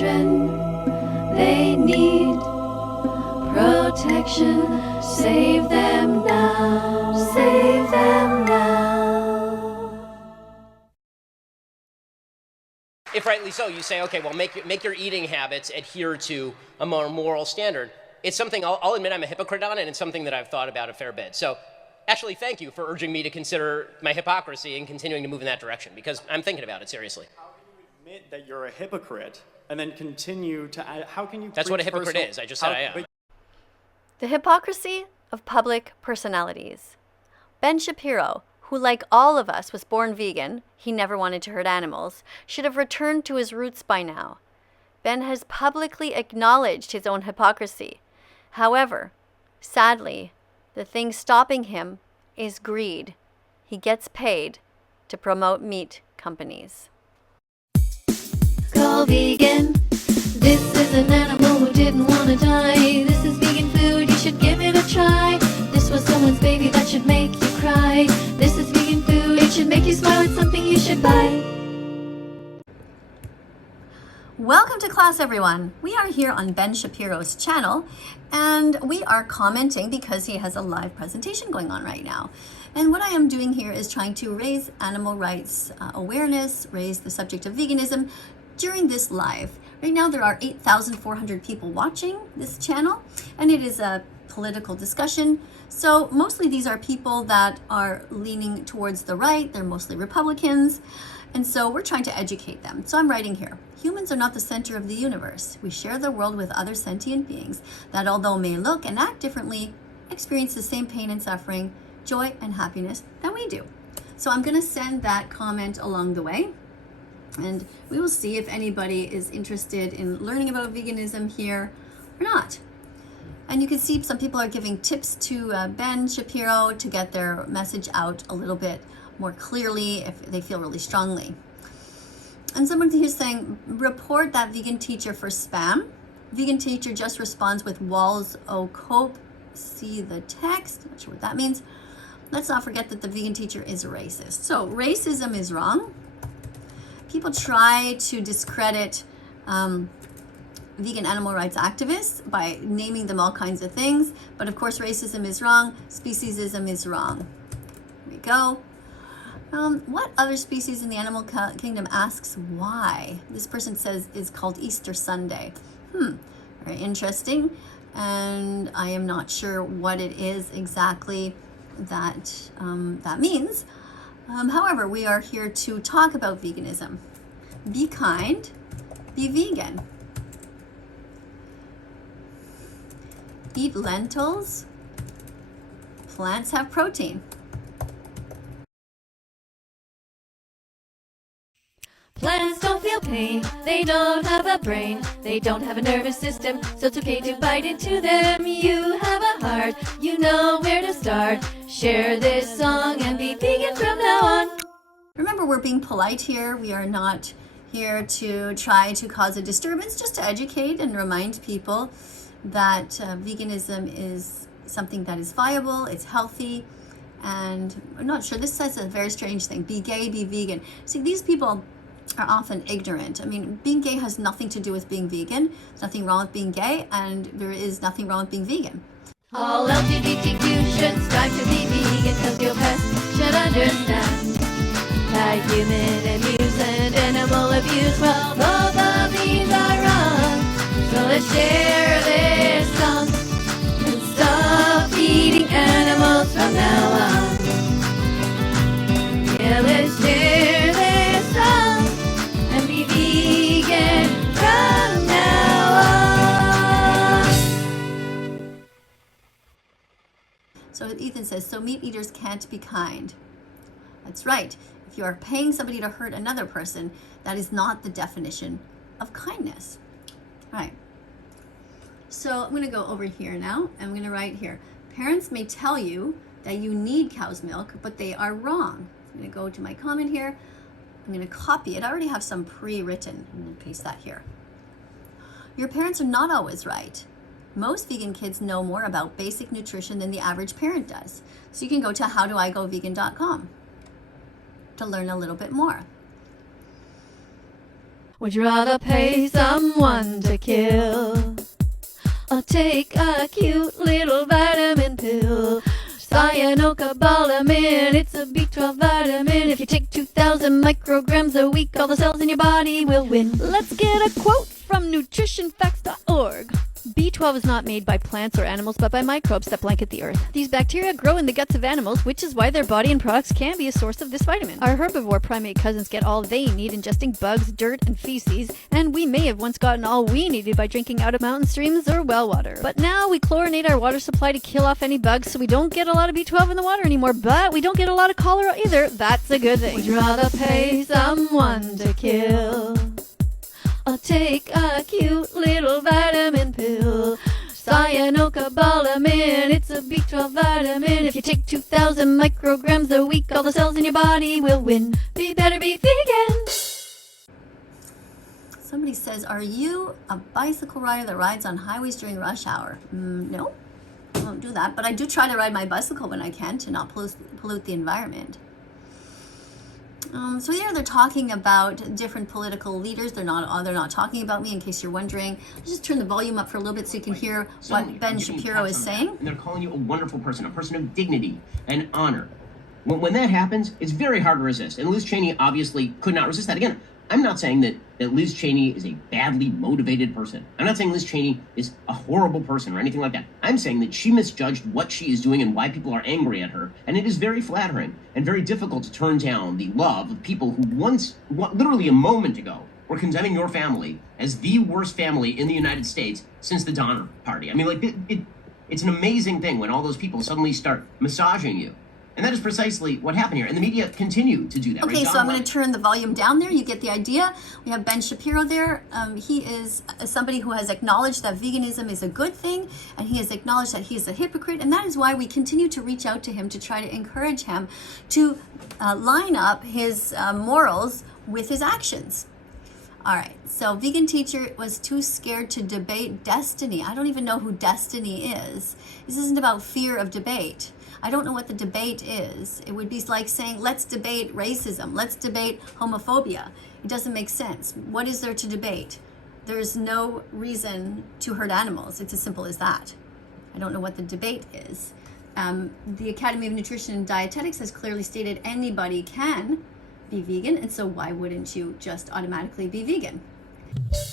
children, they need protection. Save them now, save them now. If rightly so, you say, okay, well, make your eating habits adhere to a more moral standard. It's something I'll admit I'm a hypocrite on, and it's something that I've thought about a fair bit. So actually, thank you for urging me to consider my hypocrisy and continuing to move in that direction, because I'm thinking about it seriously. How can you admit that you're a hypocrite and then continue to, how can you... That's what a hypocrite is. I just said I am. The hypocrisy of public personalities. Ben Shapiro, who like all of us was born vegan, he never wanted to hurt animals, should have returned to his roots by now. Ben has publicly acknowledged his own hypocrisy. However, sadly, the thing stopping him is greed. He gets paid to promote meat companies. Go vegan. This is an animal who didn't want to die. This is vegan food, you should give it a try. This was someone's baby that should make you cry. This is vegan food, it should make you smile. It's something you should buy. Welcome to class, everyone. We are here on Ben Shapiro's channel, and we are commenting because he has a live presentation going on right now. And what I am doing here is trying to raise animal rights awareness, raise the subject of veganism during this live. Right now there are 8,400 people watching this channel, and it is a political discussion. So mostly these are people that are leaning towards the right. They're mostly Republicans. And so we're trying to educate them. So I'm writing here, humans are not the center of the universe. We share the world with other sentient beings that, although may look and act differently, experience the same pain and suffering, joy and happiness that we do. So I'm gonna send that comment along the way, and we will see if anybody is interested in learning about veganism here or not. And you can see some people are giving tips to Ben Shapiro to get their message out a little bit more clearly if they feel really strongly. And someone here is saying, report that vegan teacher for spam. Vegan teacher just responds with walls o cope. See the text. Not sure what that means. Let's not forget that the vegan teacher is racist. So racism is wrong. People try to discredit vegan animal rights activists by naming them all kinds of things. But of course, racism is wrong. Speciesism is wrong. Here we go. What other species in the animal kingdom asks why? This person says is called Easter Sunday. Very interesting. And I am not sure what it is exactly that that means. However, we are here to talk about veganism. Be kind, be vegan. Eat lentils. Plants have protein. Plants don't feel pain, they don't have a brain, they don't have a nervous system, so it's okay to bite into them. You have a heart, you know where to start. Share this song and be vegan from now on. Remember, we're being polite here. We are not here to try to cause a disturbance, just to educate and remind people that veganism is something that is viable, it's healthy, and I'm not sure, this says a very strange thing, be gay, be vegan. See, these people are often ignorant. I mean, being gay has nothing to do with being vegan. There's nothing wrong with being gay, and there is nothing wrong with being vegan. All LGBTQ should strive to be vegan, cause your pets should understand that human abuse and animal abuse, well, both of these are wrong. So let's share this song and stop eating animals from now on. Yeah, let's share this song and be vegan from now on. So Ethan says, so meat eaters can't be kind. That's right. If you are paying somebody to hurt another person, that is not the definition of kindness. All right. So I'm going to go over here now. I'm going to write here. Parents may tell you that you need cow's milk, but they are wrong. I'm going to go to my comment here. I'm going to copy it. I already have some pre-written. I'm going to paste that here. Your parents are not always right. Most vegan kids know more about basic nutrition than the average parent does. So you can go to howdoigovegan.com to learn a little bit more. Would you rather pay someone to kill, or take a cute little vitamin pill? Cyanocobalamin, it's a B12 vitamin. If you take 2,000 micrograms a week, all the cells in your body will win. Let's get a quote from nutritionfacts.org. B12 is not made by plants or animals, but by microbes that blanket the earth. These bacteria grow in the guts of animals, which is why their body and products can be a source of this vitamin. Our herbivore primate cousins get all they need ingesting bugs, dirt, and feces, and we may have once gotten all we needed by drinking out of mountain streams or well water. But now we chlorinate our water supply to kill off any bugs, so we don't get a lot of B12 in the water anymore, but we don't get a lot of cholera either. That's a good thing. Would you rather pay someone to kill, or take a cute little vitamin pill? Cyanocobalamin, it's a B12 vitamin. If you take 2,000 micrograms a week, all the cells in your body will win. Be better, be vegan. Somebody says, are you a bicycle rider that rides on highways during rush hour? No, I won't do that, but I do try to ride my bicycle when I can to not pollute the environment. So here they're talking about different political leaders. They're not talking about me, in case you're wondering. I'll just turn the volume up for a little bit so you can hear what Ben Shapiro is saying. And they're calling you a wonderful person, a person of dignity and honor. When that happens, it's very hard to resist. And Liz Cheney obviously could not resist that. Again, I'm not saying that Liz Cheney is a badly motivated person. I'm not saying Liz Cheney is a horrible person or anything like that. I'm saying that she misjudged what she is doing and why people are angry at her. And it is very flattering and very difficult to turn down the love of people who once, literally a moment ago, were condemning your family as the worst family in the United States since the Donner Party. I mean, like, it's an amazing thing when all those people suddenly start massaging you. And that is precisely what happened here. And the media continue to do that. Okay, so I'm going to turn the volume down there. You get the idea. We have Ben Shapiro there. He is somebody who has acknowledged that veganism is a good thing, and he has acknowledged that he is a hypocrite, and that is why we continue to reach out to him to try to encourage him to line up his morals with his actions. All right, so Vegan Teacher was too scared to debate Destiny. I don't even know who Destiny is. This isn't about fear of debate. I don't know what the debate is. It would be like saying, let's debate racism. Let's debate homophobia. It doesn't make sense. What is there to debate? There's no reason to hurt animals. It's as simple as that. I don't know what the debate is. The Academy of Nutrition and Dietetics has clearly stated anybody can be vegan, and so why wouldn't you just automatically be vegan?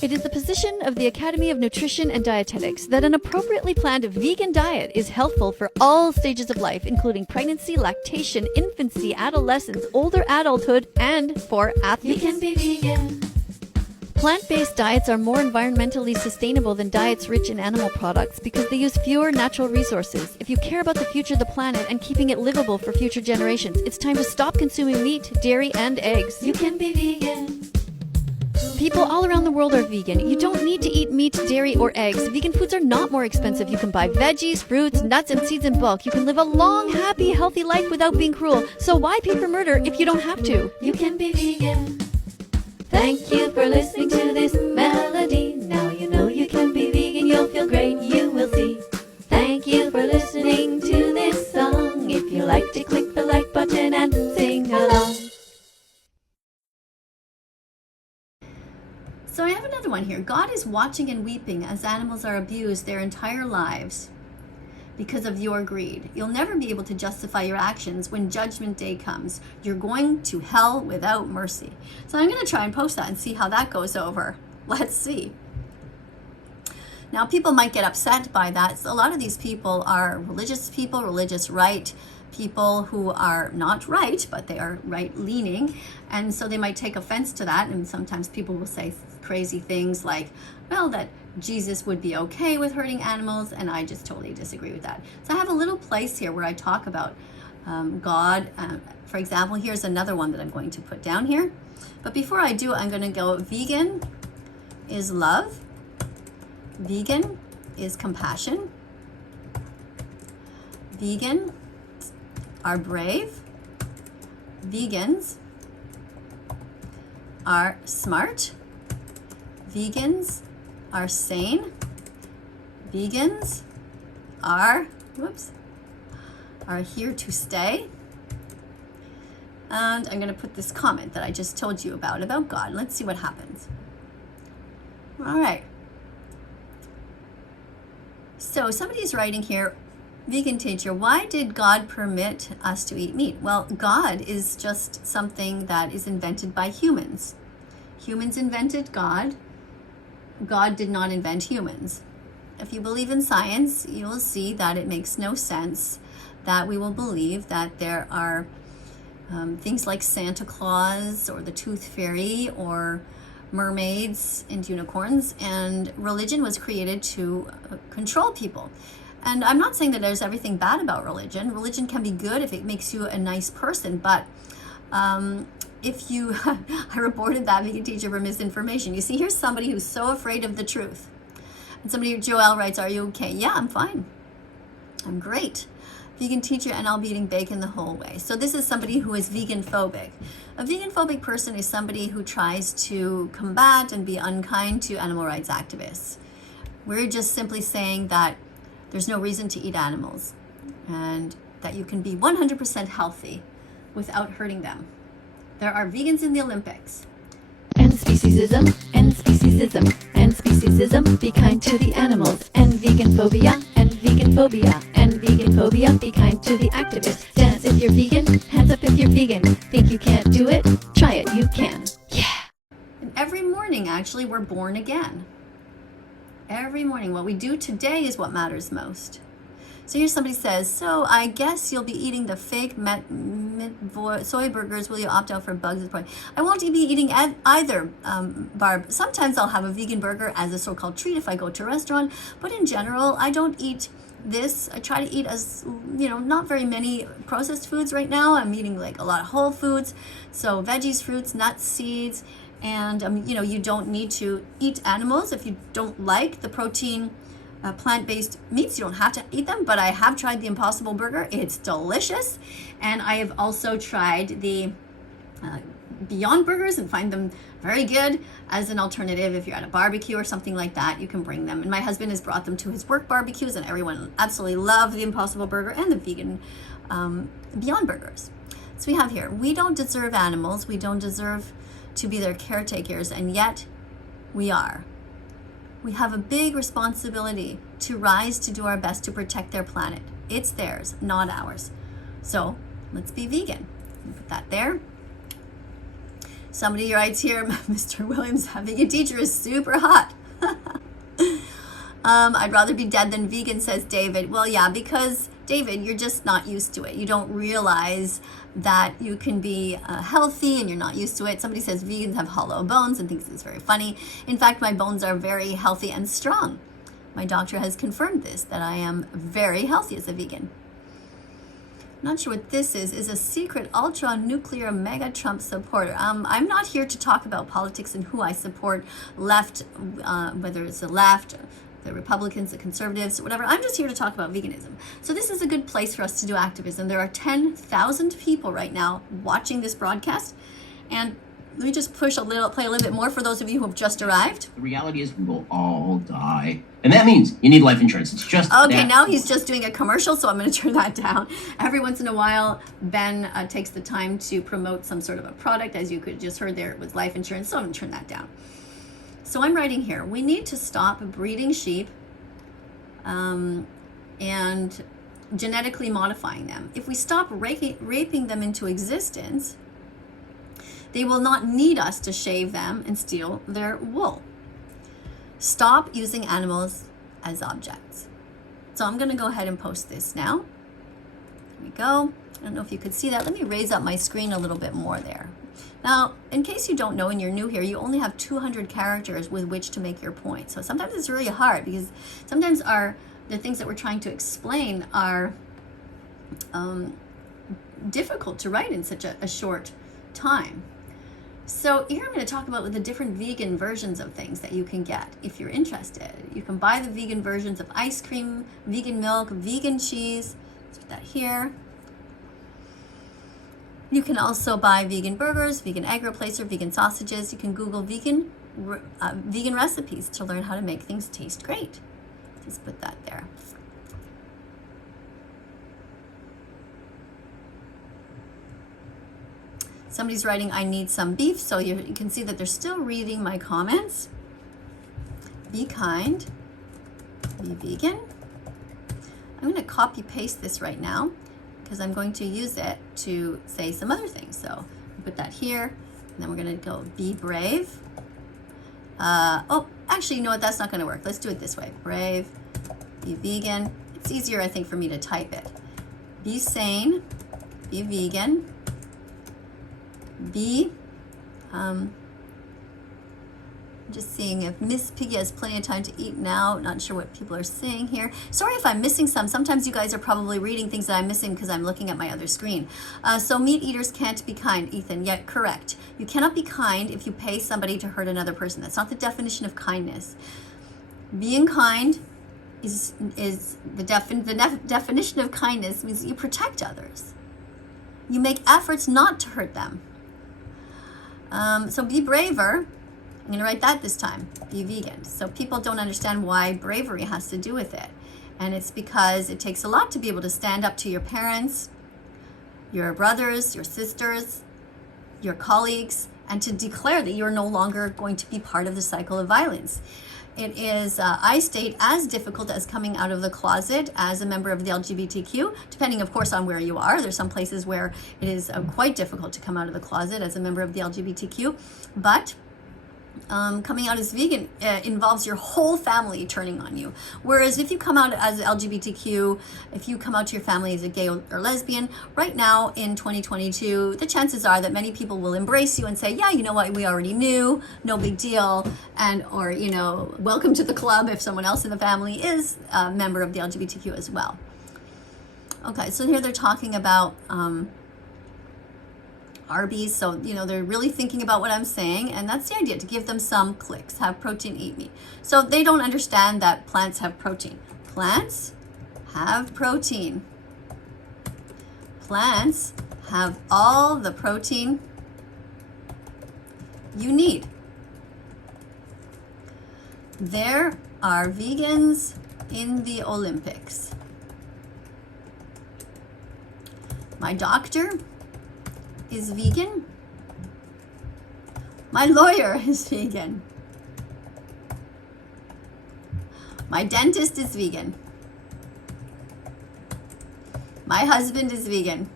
It is the position of the Academy of Nutrition and Dietetics that an appropriately planned vegan diet is healthful for all stages of life, including pregnancy, lactation, infancy, adolescence, older adulthood, and for athletes. You can be vegan. Plant-based diets are more environmentally sustainable than diets rich in animal products because they use fewer natural resources. If you care about the future of the planet and keeping it livable for future generations, it's time to stop consuming meat, dairy, and eggs. You can be vegan. People all around the world are vegan. You don't need to eat meat, dairy, or eggs. Vegan foods are not more expensive. You can buy veggies, fruits, nuts, and seeds in bulk. You can live a long, happy, healthy life without being cruel. So why pay for murder if you don't have to? You can be vegan. Thank you for listening to this melody. Now you know you can be vegan. You'll feel great, you will see. Thank you for listening to this song. If you liked it, click the like button and sing along. So I have another one here. God is watching and weeping as animals are abused their entire lives because of your greed. You'll never be able to justify your actions when judgment day comes. You're going to hell without mercy. So I'm going to try and post that and see how that goes over. Let's see. Now, people might get upset by that. So a lot of these people are religious people, religious right people who are not right, but they are right-leaning. And so they might take offense to that. And sometimes people will say crazy things like, well, that Jesus would be okay with hurting animals, and I just totally disagree with that. So I have a little place here where I talk about God. For example, here's another one that I'm going to put down here. But before I do, I'm going to go, vegan is love. Vegan is compassion. Vegan are brave. Vegans are smart. Vegans are sane. Vegans are here to stay. And I'm going to put this comment that I just told you about God. Let's see what happens. All right. So somebody's writing here, vegan teacher, why did God permit us to eat meat? Well, God is just something that is invented by humans. Humans invented God. God did not invent humans. If you believe in science, you will see that it makes no sense that we will believe that there are things like Santa Claus or the Tooth Fairy or mermaids and unicorns, and religion was created to control people. And I'm not saying that there's everything bad about religion. Religion can be good if it makes you a nice person, but if you, I reported that vegan teacher for misinformation. You see, here's somebody who's so afraid of the truth. And somebody, Joelle writes, are you okay? Yeah, I'm fine. I'm great. Vegan teacher, and I'll be eating bacon the whole way. So this is somebody who is vegan phobic. A vegan phobic person is somebody who tries to combat and be unkind to animal rights activists. We're just simply saying that there's no reason to eat animals and that you can be 100% healthy without hurting them. There are vegans in the Olympics. End speciesism, end speciesism, end speciesism, be kind to the animals. End vegan phobia, end vegan phobia, end vegan phobia, be kind to the activists. Dance if you're vegan, hands up if you're vegan. Think you can't do it? Try it, you can. Yeah. And every morning, actually, we're born again. Every morning. What we do today is what matters most. So here somebody says, so I guess you'll be eating the fake soy burgers. Will you opt out for bugs? I won't be eating either, Barb. Sometimes I'll have a vegan burger as a so-called treat if I go to a restaurant. But in general, I don't eat this. I try to eat not very many processed foods right now. I'm eating like a lot of whole foods. So veggies, fruits, nuts, seeds. And, you don't need to eat animals if you don't like the protein plant-based meats. You don't have to eat them, but I have tried the Impossible Burger. It's delicious. And I have also tried the Beyond Burgers and find them very good as an alternative. If you're at a barbecue or something like that, you can bring them. And my husband has brought them to his work barbecues, and everyone absolutely loved the Impossible Burger and the vegan Beyond Burgers. So we have here, we don't deserve animals. We don't deserve to be their caretakers, and yet we are. We have a big responsibility to rise to do our best to protect their planet. It's theirs, not ours. So let's be vegan. Put that there. Somebody writes here, Mr. Williams, having a teacher is super hot. I'd rather be dead than vegan, says David. Well, yeah, because David, you're just not used to it. You don't realize that you can be healthy and you're not used to it. Somebody says vegans have hollow bones and thinks it's very funny. In fact, my bones are very healthy and strong. My doctor has confirmed this, that I am very healthy as a vegan. Not sure what this is a secret ultra-nuclear mega Trump supporter. I'm not here to talk about politics and who I support, left, whether it's the left, the Republicans, the conservatives, whatever. I'm just here to talk about veganism. So this is a good place for us to do activism. There are 10,000 people right now watching this broadcast. And let me just play a little bit more for those of you who have just arrived. The reality is we will all die. And that means you need life insurance. It's just okay, now he's just doing a commercial, so I'm going to turn that down. Every once in a while, Ben takes the time to promote some sort of a product. As you could just heard there, it was life insurance, so I'm going to turn that down. So I'm writing here, we need to stop breeding sheep and genetically modifying them. If we stop raping them into existence, they will not need us to shave them and steal their wool. Stop using animals as objects. So I'm going to go ahead and post this now. There we go. I don't know if you could see that. Let me raise up my screen a little bit more there. Now, in case you don't know and you're new here, you only have 200 characters with which to make your point. So sometimes it's really hard because sometimes the things that we're trying to explain are difficult to write in such a short time. So here I'm going to talk about the different vegan versions of things that you can get if you're interested. You can buy the vegan versions of ice cream, vegan milk, vegan cheese. Let's put that here. You can also buy vegan burgers, vegan egg replacer, vegan sausages. You can Google vegan recipes to learn how to make things taste great. Just put that there. Somebody's writing, I need some beef. So you can see that they're still reading my comments. be kind, be vegan. I'm going to copy paste this right now because I'm going to use it to say some other things. So put that here, and then we're going to go be brave. Oh, actually, you know what? That's not going to work. Let's do it this way. Brave, be vegan. It's easier, I think, for me to type it. Be sane, be vegan, be, just seeing if Miss Piggy has plenty of time to eat now. Not sure what people are saying here. Sorry if I'm missing some. Sometimes you guys are probably reading things that I'm missing because I'm looking at my other screen. So meat eaters can't be kind, Ethan. Yet correct. You cannot be kind if you pay somebody to hurt another person. That's not the definition of kindness. Being kind is the definition of kindness means that you protect others. You make efforts not to hurt them. So be braver. I'm going to write that this time, be vegan. So people don't understand why bravery has to do with it. And it's because it takes a lot to be able to stand up to your parents, your brothers, your sisters, your colleagues, and to declare that you're no longer going to be part of the cycle of violence. It is, I state, as difficult as coming out of the closet as a member of the LGBTQ, depending, of course, on where you are. There's some places where it is quite difficult to come out of the closet as a member of the LGBTQ, but coming out as vegan involves your whole family turning on you. Whereas if you come out as LGBTQ, if you come out to your family as a gay or lesbian, right now in 2022, the chances are that many people will embrace you and say, yeah, you know what, we already knew, no big deal, and or, you know, welcome to the club if someone else in the family is a member of the LGBTQ as well. Okay, so here they're talking about Arby's, so you know they're really thinking about what I'm saying, and that's the idea, to give them some clicks. Have protein, eat meat. So they don't understand that plants have protein. Plants have protein. Plants have all the protein you need. There are vegans in the Olympics. My doctor is vegan. My lawyer is vegan. My dentist is vegan. My husband is vegan.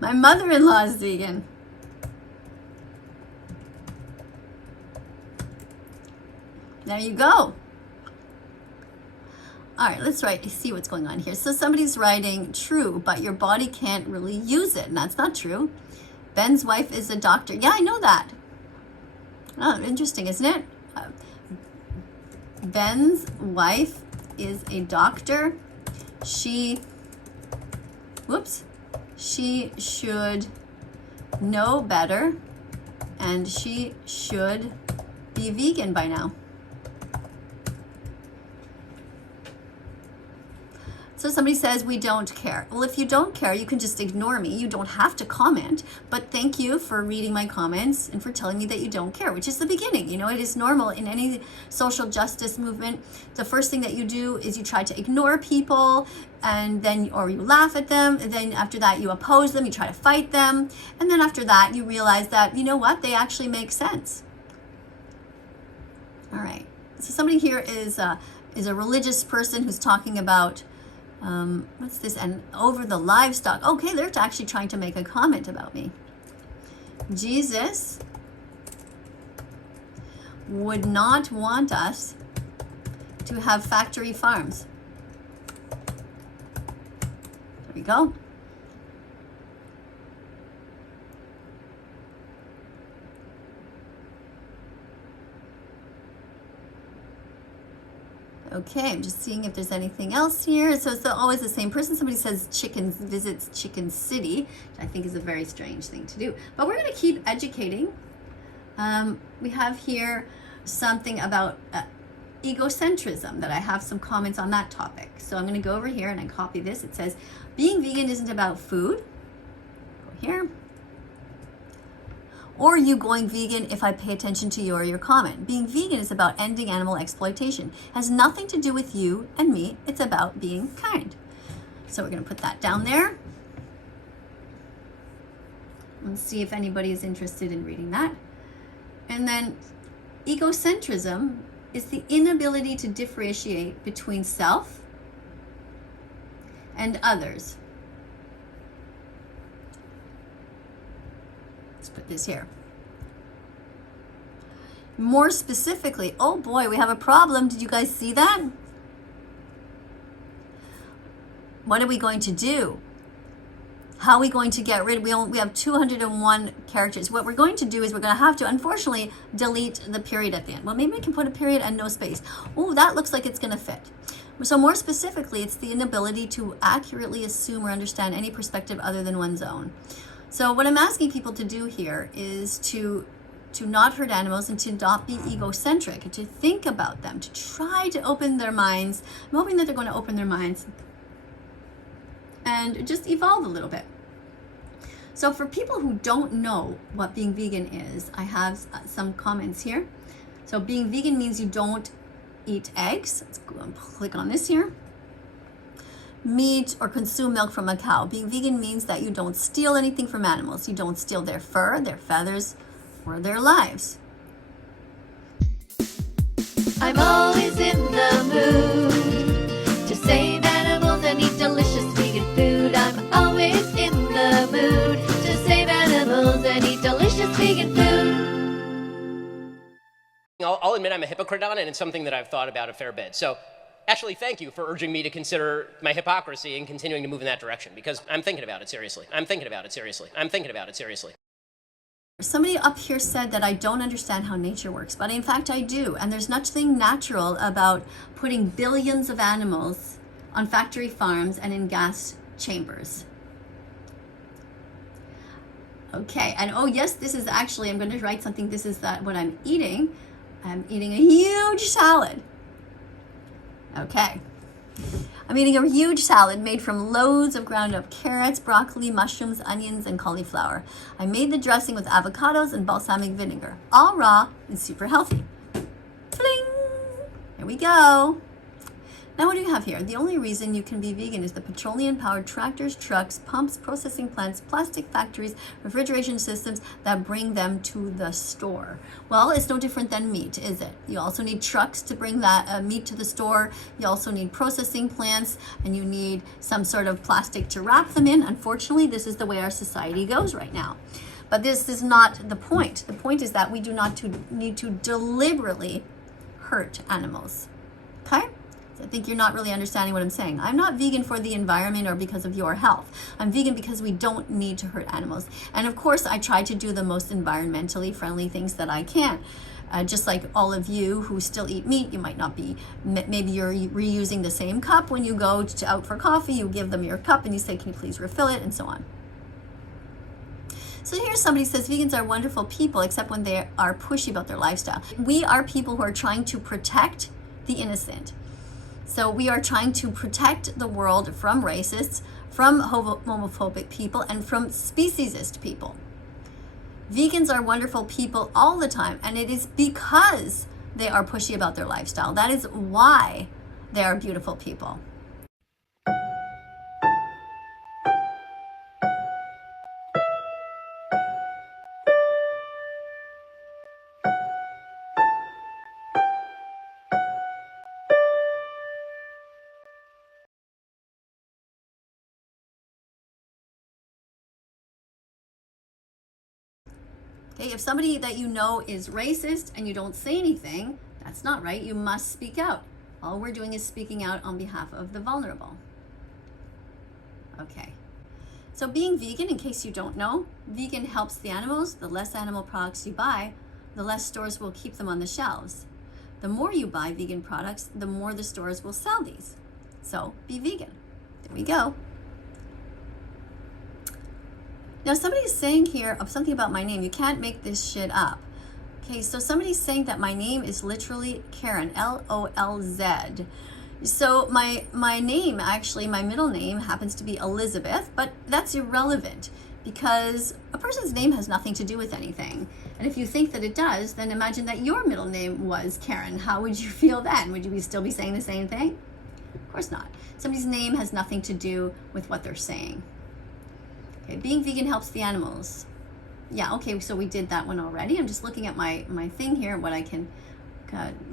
My mother-in-law is vegan. There you go. All right, let's see what's going on here. So somebody's writing, true, but your body can't really use it. And that's not true. Ben's wife is a doctor. Yeah, I know that. Oh, interesting, isn't it? Ben's wife is a doctor. She should know better, and she should be vegan by now. So somebody says, we don't care. Well, if you don't care, you can just ignore me. You don't have to comment, but thank you for reading my comments and for telling me that you don't care, which is the beginning. You know, it is normal in any social justice movement. The first thing that you do is you try to ignore people, and then, or you laugh at them, and then after that you oppose them, you try to fight them, and then after that you realize that, you know what, they actually make sense. All right, so somebody here is a religious person who's talking about what's this? And over the livestock. Okay, they're actually trying to make a comment about me. Jesus would not want us to have factory farms. There we go. Okay, I'm just seeing if there's anything else here. So it's always the same person. Somebody says chickens visits Chicken City, which I think is a very strange thing to do. But we're going to keep educating. We have here something about egocentrism, that I have some comments on that topic. So I'm going to go over here and I copy this. It says, being vegan isn't about food. Go here. Or you going vegan if I pay attention to your comment. Being vegan is about ending animal exploitation. It has nothing to do with you and me. It's about being kind. So we're going to put that down there. Let's see if anybody is interested in reading that. And then egocentrism is the inability to differentiate between self and others. Let's put this here. More specifically, oh boy, we have a problem. Did you guys see that? What are we going to do? How are we going to get rid? We have 201 characters. What we're going to do is we're going to have to, unfortunately, delete the period at the end. Well, maybe we can put a period and no space. Oh, that looks like it's going to fit. So more specifically, it's the inability to accurately assume or understand any perspective other than one's own. So what I'm asking people to do here is to not hurt animals and to not be egocentric, and to think about them, to try to open their minds. I'm hoping that they're going to open their minds and just evolve a little bit. So for people who don't know what being vegan is, I have some comments here. So being vegan means you don't eat eggs. Let's go and click on this here. Meat or consume milk from a cow. Being vegan means that you don't steal anything from animals. You don't steal their fur, their feathers, or their lives. I'm always in the mood to save animals and eat delicious vegan food. I'm always in the mood to save animals and eat delicious vegan food. I'll admit I'm a hypocrite on it, and it's something that I've thought about a fair bit. So, Ashley, thank you for urging me to consider my hypocrisy and continuing to move in that direction, because I'm thinking about it seriously. I'm thinking about it seriously. I'm thinking about it seriously. Somebody up here said that I don't understand how nature works, but in fact I do. And there's nothing natural about putting billions of animals on factory farms and in gas chambers. Okay, and oh yes, this is actually, I'm going to write something. This is what I'm eating. I'm eating a huge salad. Okay. I'm eating a huge salad made from loads of ground up carrots, broccoli, mushrooms, onions, and cauliflower. I made the dressing with avocados and balsamic vinegar. All raw and super healthy. Fling! Here we go. Now what do you have here? The only reason you can be vegan is the petroleum-powered tractors, trucks, pumps, processing plants, plastic factories, refrigeration systems that bring them to the store. Well, it's no different than meat, is it? You also need trucks to bring that meat to the store. You also need processing plants, and you need some sort of plastic to wrap them in. Unfortunately, this is the way our society goes right now. But this is not the point. The point is that we do not need to deliberately hurt animals. Okay? I think you're not really understanding what I'm saying. I'm not vegan for the environment or because of your health. I'm vegan because we don't need to hurt animals. And of course, I try to do the most environmentally friendly things that I can. Just like all of you who still eat meat, you might not be, maybe you're reusing the same cup when you go out for coffee. You give them your cup and you say, can you please refill it, and so on. So here somebody says vegans are wonderful people except when they are pushy about their lifestyle. We are people who are trying to protect the innocent. So we are trying to protect the world from racists, from homophobic people, and from speciesist people. Vegans are wonderful people all the time, and it is because they are pushy about their lifestyle. That is why they are beautiful people. Okay, if somebody that you know is racist and you don't say anything, that's not right. You must speak out. All we're doing is speaking out on behalf of the vulnerable. Okay. So being vegan, in case you don't know, vegan helps the animals. The less animal products you buy, the less stores will keep them on the shelves. The more you buy vegan products, the more the stores will sell these. So be vegan. There we go. Now somebody's saying here of something about my name. You can't make this shit up. Okay, so somebody's saying that my name is literally Karen, L-O-L-Z. So my name, actually, my middle name happens to be Elizabeth, but that's irrelevant because a person's name has nothing to do with anything. And if you think that it does, then imagine that your middle name was Karen. How would you feel then? Would you still be saying the same thing? Of course not. Somebody's name has nothing to do with what they're saying. Okay, being vegan helps the animals. Yeah, okay, so we did that one already. I'm just looking at my thing here, what I can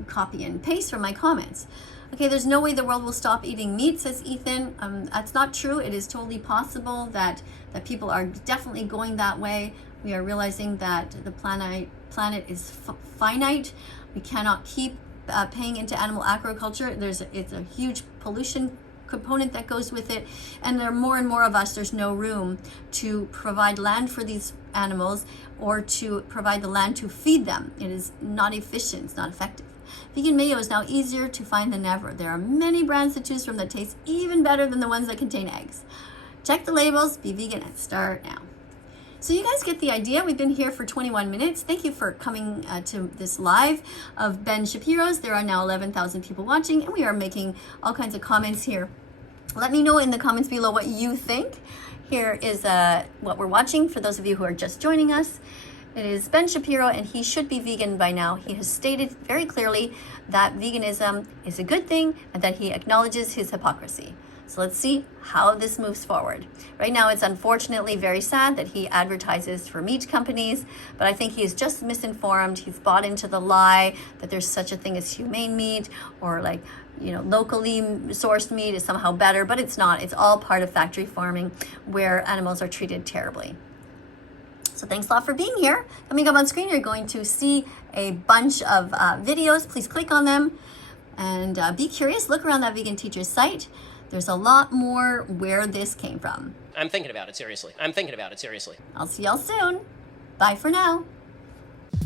copy and paste from my comments. Okay, there's no way the world will stop eating meat, says Ethan. That's not true. It is totally possible that people are definitely going that way. We are realizing that the planet is finite. We cannot keep paying into animal agriculture. It's a huge pollution component that goes with it, and there are more and more of us. There's no room to provide land for these animals or to provide the land to feed them. It is not efficient, it's not effective. Vegan mayo is now easier to find than ever. There are many brands to choose from that taste even better than the ones that contain eggs. Check the labels, be vegan and start now. So you guys get the idea. We've been here for 21 minutes. Thank you for coming to this live of Ben Shapiro's. There are now 11,000 people watching, and we are making all kinds of comments here. Let me know in the comments below what you think. Here is what we're watching for those of you who are just joining us. It is Ben Shapiro, and he should be vegan by now. He has stated very clearly that veganism is a good thing and that he acknowledges his hypocrisy. So let's see how this moves forward. Right now, it's unfortunately very sad that he advertises for meat companies, but I think he is just misinformed. He's bought into the lie that there's such a thing as humane meat, or like, locally sourced meat is somehow better, but it's not. It's all part of factory farming where animals are treated terribly. So thanks a lot for being here. Coming up on screen, you're going to see a bunch of videos. Please click on them and be curious. Look around that Vegan Teacher site. There's a lot more where this came from. I'm thinking about it seriously. I'll see y'all soon. Bye for now.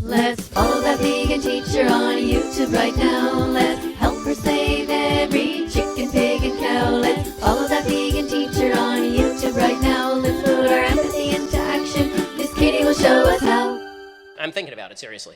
Let's follow that vegan teacher on YouTube right now. Let's help her save every chicken, pig, and cow. Let's follow that vegan teacher on YouTube right now. Let's put our empathy into action. Miss KADIE will show us how. I'm thinking about it seriously.